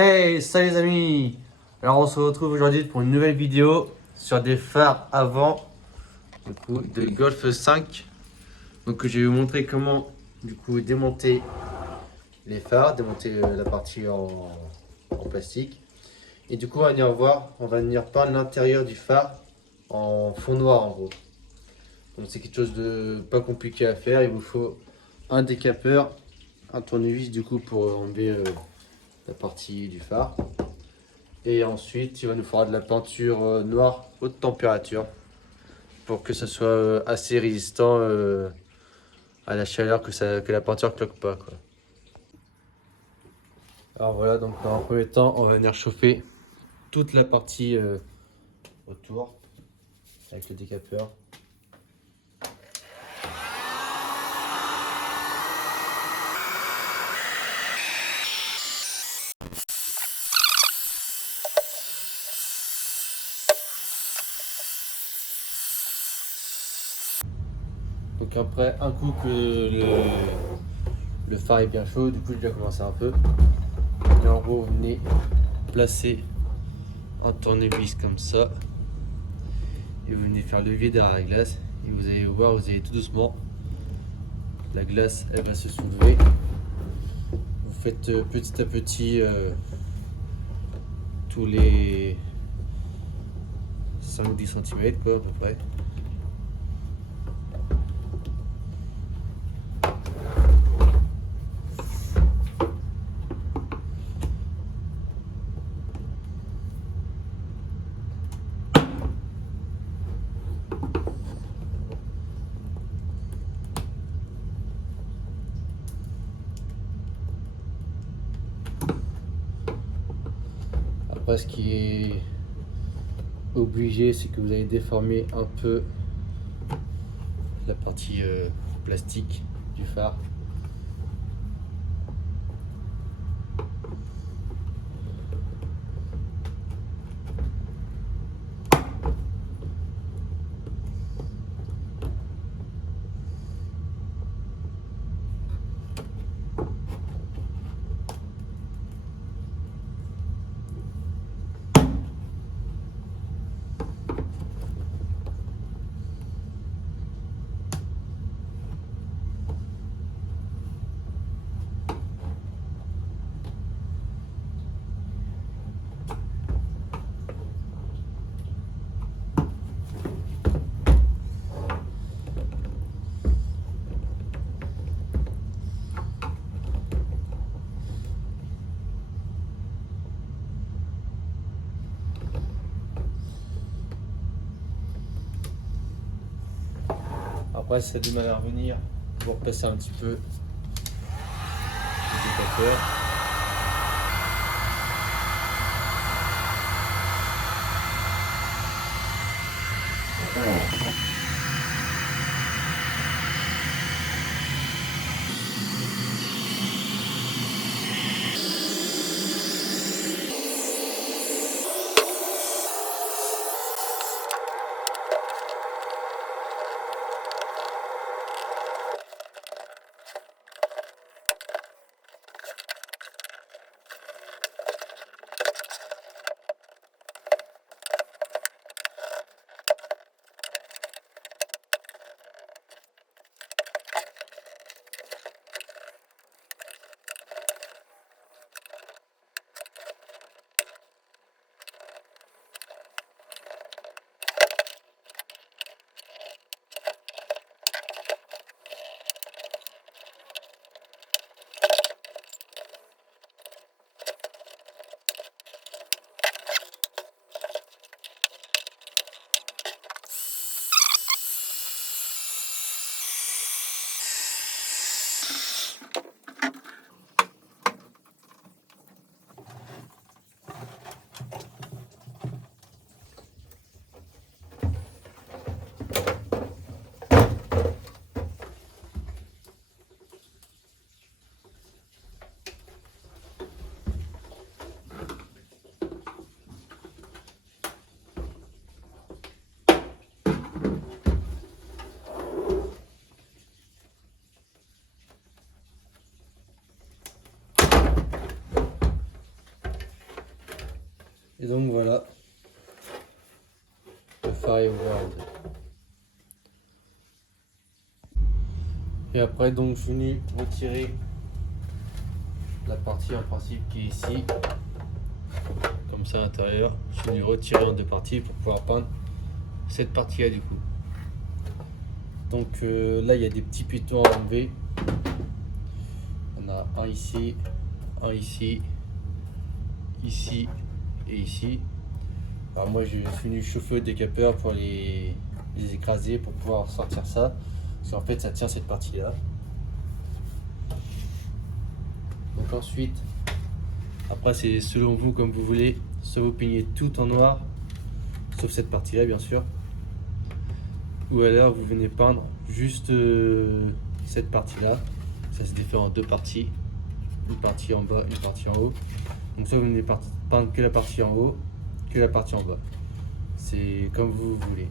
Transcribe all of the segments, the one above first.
Hey, salut les amis! Alors on se retrouve aujourd'hui pour une nouvelle vidéo sur des phares avant de Golf 5. Donc je vais vous montrer comment démonter les phares, démonter la partie en plastique. Et on va venir voir, on va venir peindre l'intérieur du phare en fond noir en gros. Donc c'est quelque chose de pas compliqué à faire, il vous faut un décapeur, un tournevis pour enlever la partie du phare. Et ensuite, il va nous falloir de la peinture noire haute température pour que ça soit assez résistant à la chaleur, que la peinture cloque pas, quoi. Alors voilà, donc dans un premier temps, on va venir chauffer toute la partie autour avec le décapeur. Donc après, un coup que le phare est bien chaud, j'ai déjà commencé un peu. Et en gros, vous venez placer un tournevis comme ça. Et vous venez faire levier derrière la glace. Et vous allez voir, vous allez tout doucement. La glace, elle va se soulever. Vous faites petit à petit tous les 5 ou 10 cm quoi, à peu près. Après, ce qui est obligé, c'est que vous allez déformer un peu la partie plastique du phare. Après, si ça a du mal à revenir, vous repassez un petit peu le décapeur. Et donc voilà, le phare est ouvert en deux. Et après donc je suis venu retirer la partie en principe qui est ici, comme ça à l'intérieur. Je suis venu retirer en deux parties pour pouvoir peindre cette partie là du coup. Donc là il y a des petits pitons à enlever. On a un ici, ici et ici. Alors moi je suis venu chauffer le décapeur pour les écraser pour pouvoir sortir ça. Parce qu'en fait ça tient cette partie là. Donc ensuite, après c'est selon vous comme vous voulez, soit vous peignez tout en noir, sauf cette partie là bien sûr. Ou alors vous venez peindre juste cette partie là. Ça se défait en deux parties. Une partie en bas, une partie en haut. Donc soit vous venez peindre que la partie en haut, que la partie en bas. C'est comme vous voulez.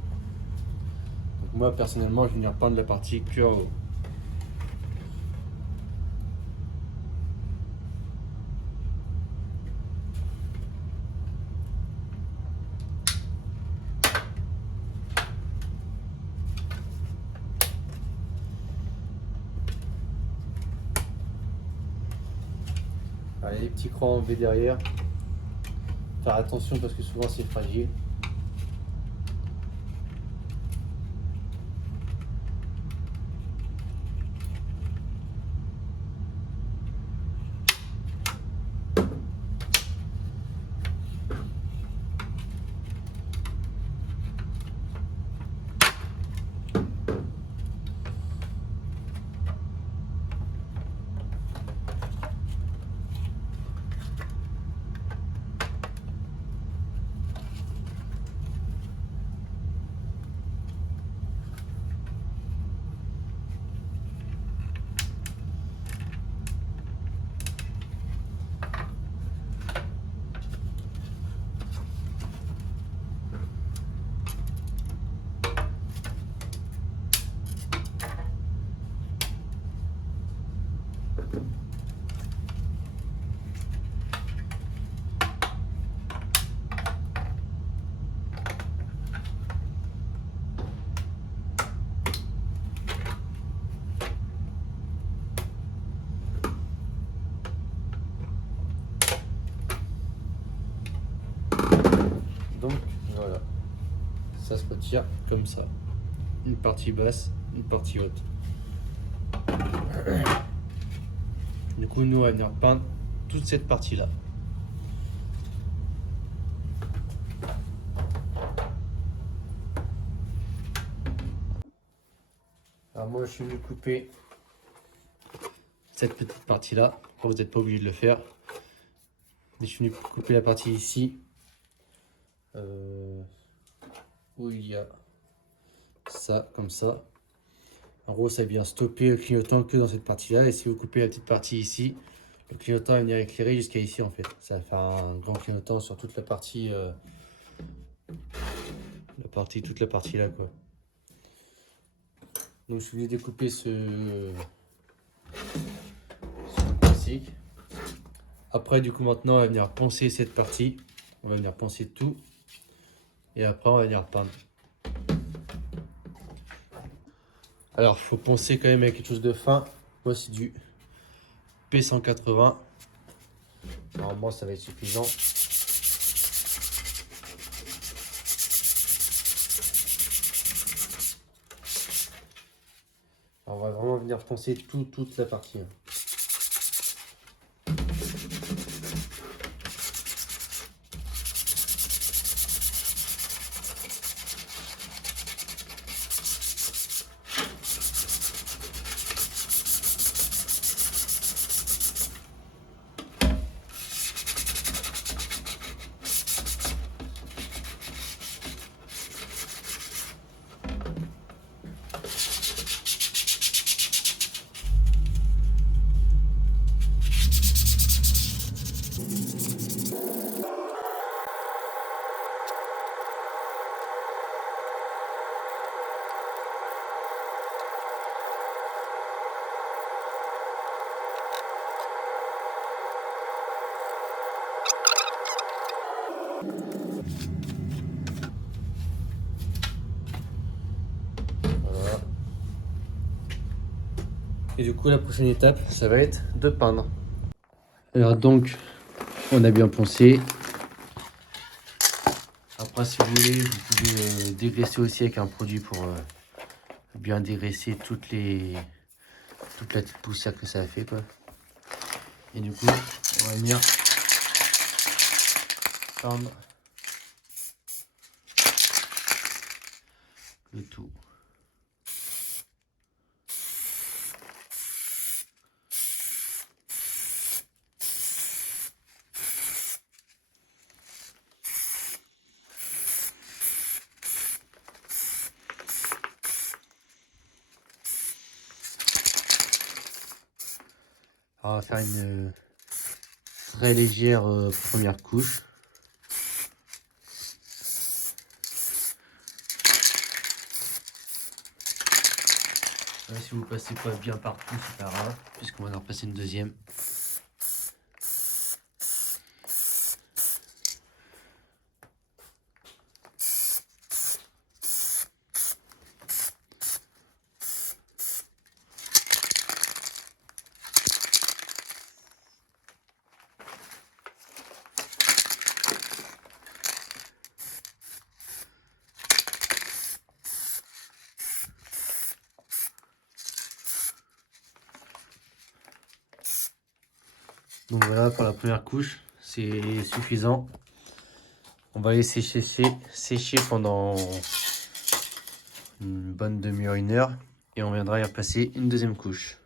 Donc moi personnellement je vais venir peindre la partie que en haut. Allez, les petits crans enlevés derrière. Faire attention parce que souvent c'est fragile. Donc voilà, ça se retire comme ça. Une partie basse, une partie haute. Du coup nous on va venir peindre toute cette partie là. Alors moi je suis venu couper cette petite partie là. Vous n'êtes pas obligé de le faire. Je suis venu couper la partie ici. Où il y a ça, comme ça. En gros, ça vient stopper le clignotant que dans cette partie-là. Et si vous coupez la petite partie ici, le clignotant va venir éclairer jusqu'à ici en fait. Ça va faire un grand clignotant sur toute la partie, toute la partie là quoi. Donc je suis venu découper ce plastique. Après du coup maintenant on va venir poncer cette partie. On va venir poncer tout. Et après on va venir peindre. Alors, il faut poncer quand même avec quelque chose de fin. Moi, c'est du P180. Normalement, ça va être suffisant. Alors, on va vraiment venir poncer toute la partie. Et du coup la prochaine étape ça va être de peindre. Alors donc on a bien poncé. Après si vous voulez vous pouvez dégraisser aussi avec un produit pour bien dégraisser toute la petite poussière que ça a fait quoi. Et du coup on va venir peindre le tout. Alors, on va faire une très légère première couche. Si vous passez pas bien partout, c'est pas grave, puisqu'on va en repasser une deuxième. Donc voilà pour la première couche, c'est suffisant. On va laisser sécher pendant une bonne demi-heure, 1 heure. Et on viendra y repasser une deuxième couche.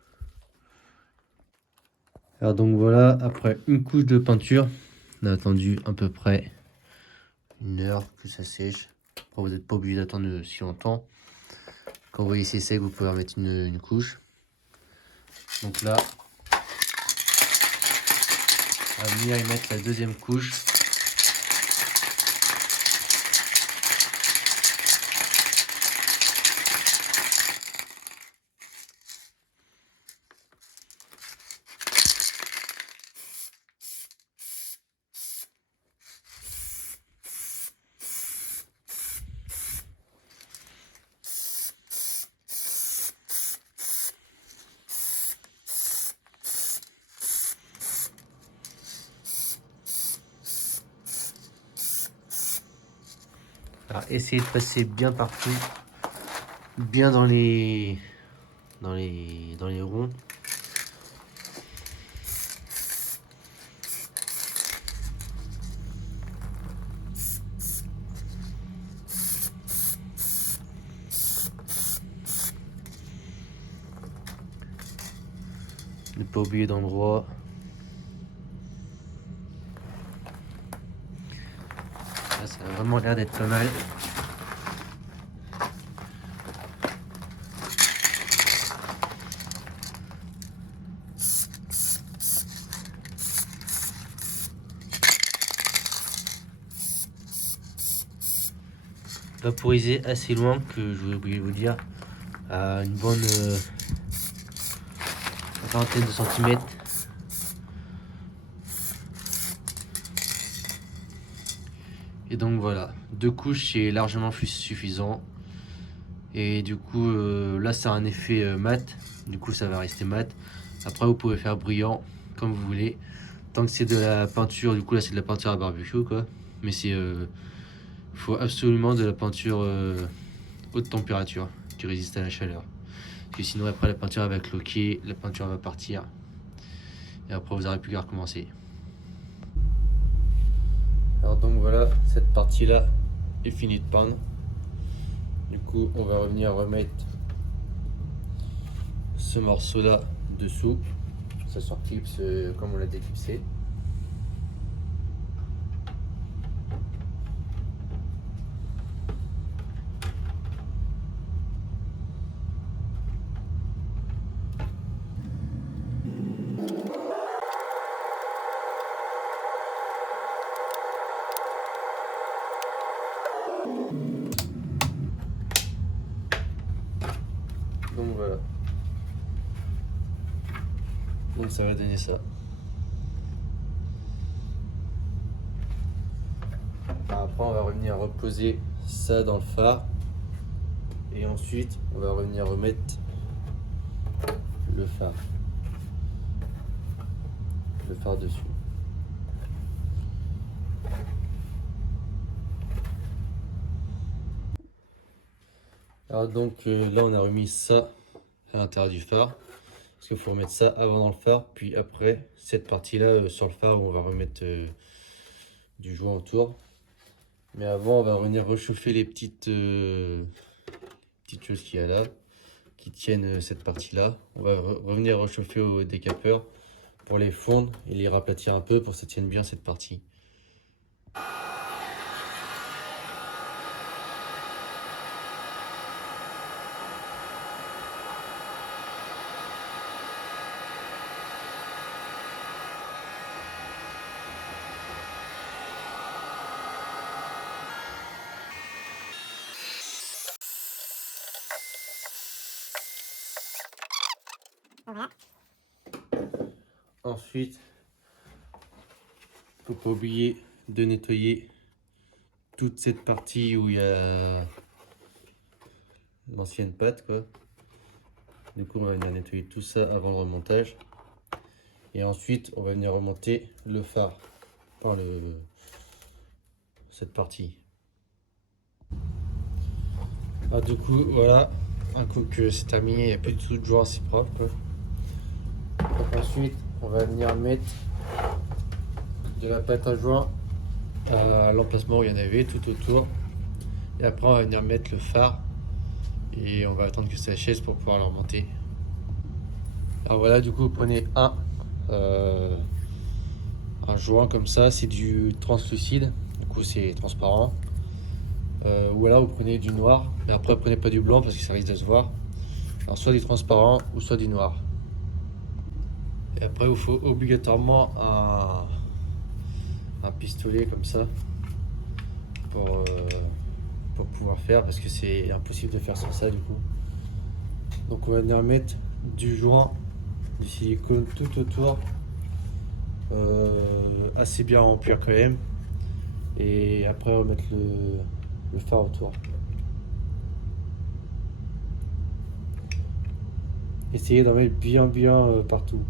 Alors donc voilà, après une couche de peinture, on a attendu à peu près 1 heure que ça sèche. Après, vous n'êtes pas obligé d'attendre si longtemps. Quand vous voyez c'est sec, vous pouvez remettre une couche. Donc là, on va venir y mettre la deuxième couche. Alors, essayez de passer bien partout, bien dans les ronds. Ne pas oublier d'endroit. Là, ça a vraiment l'air d'être pas mal. Vaporiser assez loin, que je voulais oublier de vous dire, à une bonne vingtaine de centimètres. Et donc voilà, 2 couches c'est largement suffisant. Et du coup là c'est un effet mat, du coup ça va rester mat. Après vous pouvez faire brillant comme vous voulez, tant que c'est de la peinture. Du coup là c'est de la peinture à barbecue quoi, mais c'est faut absolument de la peinture haute température qui résiste à la chaleur, parce que sinon après la peinture va cloquer, la peinture va partir et après vous n'aurez plus qu'à recommencer. Alors donc voilà, cette partie là est finie de peindre. Du coup on va revenir remettre ce morceau là dessous, ça se clipse comme on l'a déclipsé. Donc voilà. Donc ça va donner ça. Après on va revenir reposer ça dans le phare. Et ensuite on va revenir remettre le phare. Le phare dessus. Alors donc là on a remis ça à l'intérieur du phare. Parce qu'il faut remettre ça avant dans le phare, puis après cette partie là sur le phare où on va remettre du joint autour. Mais avant on va venir réchauffer les petites choses qu'il y a là, qui tiennent cette partie là. On va revenir réchauffer au décapeur pour les fondre et les raplatir un peu pour que ça tienne bien cette partie. Voilà. Ensuite, faut pas oublier de nettoyer toute cette partie où il y a l'ancienne pâte quoi. Du coup on va venir nettoyer tout ça avant le remontage. Et ensuite on va venir remonter le phare par cette partie. Ah, du coup voilà, un coup que c'est terminé, il n'y a plus du tout de joint assez propre quoi. Donc ensuite on va venir mettre de la pâte à joint à l'emplacement où il y en avait tout autour. Et après on va venir mettre le phare et on va attendre que ça sèche pour pouvoir le remonter. Alors voilà, du coup vous prenez un joint comme ça, c'est du translucide, du coup c'est transparent. Ou alors vous prenez du noir, mais après prenez pas du blanc parce que ça risque de se voir. Alors soit du transparent ou soit du noir. Et après il vous faut obligatoirement un pistolet comme ça pour pouvoir faire, parce que c'est impossible de faire sans ça du coup. Donc on va venir mettre du joint du silicone tout autour, assez bien remplir quand même, et après on va mettre le phare autour. Essayez d'en mettre bien partout.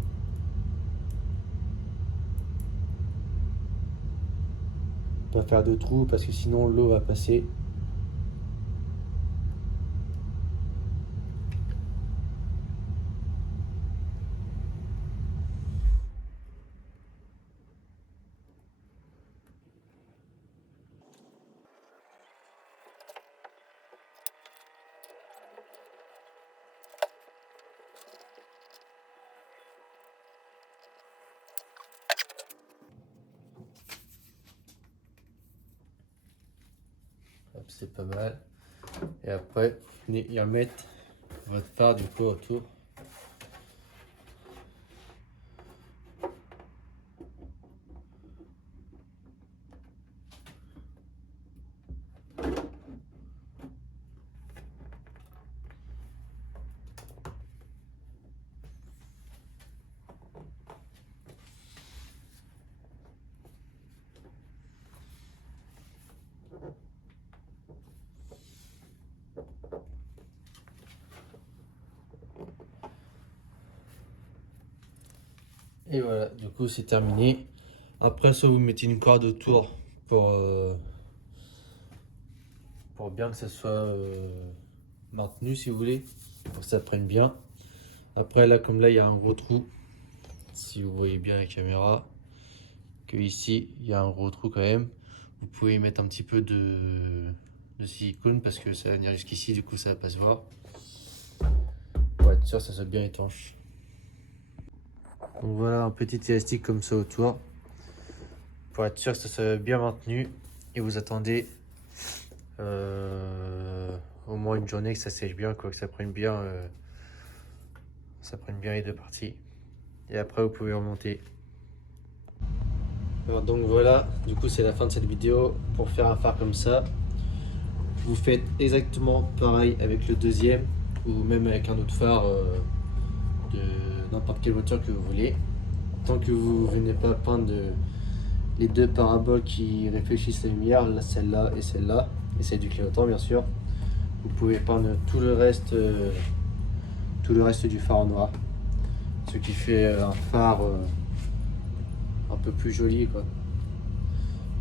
Pas faire de trous parce que sinon l'eau va passer. C'est pas mal. Et après, vous venez y remettre votre phare du coup autour. Et voilà, du coup c'est terminé. Après ça, vous mettez une corde autour pour bien que ça soit maintenu si vous voulez, pour que ça prenne bien. Après là, comme là il y a un gros trou, si vous voyez bien la caméra, que ici il y a un gros trou quand même, vous pouvez y mettre un petit peu de silicone parce que ça va venir jusqu'ici, du coup ça va pas se voir. Pour être sûr que ça soit bien étanche. Donc voilà, un petit élastique comme ça autour pour être sûr que ça soit bien maintenu, et vous attendez au moins une journée que ça sèche bien, quoi, que ça prenne bien les deux parties, et après vous pouvez remonter. Alors donc voilà, du coup c'est la fin de cette vidéo. Pour faire un phare comme ça, vous faites exactement pareil avec le deuxième ou même avec un autre phare de n'importe quelle voiture que vous voulez. Tant que vous ne venez pas peindre les deux paraboles qui réfléchissent la lumière, là, celle-là, et c'est du clignotant bien sûr. Vous pouvez peindre tout le reste du phare en noir. ce qui fait un phare un peu plus joli quoi.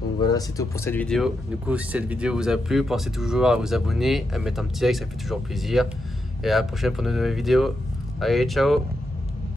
Donc voilà, c'est tout pour cette vidéo. Du coup, si cette vidéo vous a plu, pensez toujours à vous abonner, à mettre un petit like, ça fait toujours plaisir. Et à la prochaine pour une nouvelle vidéo. Allez, ciao!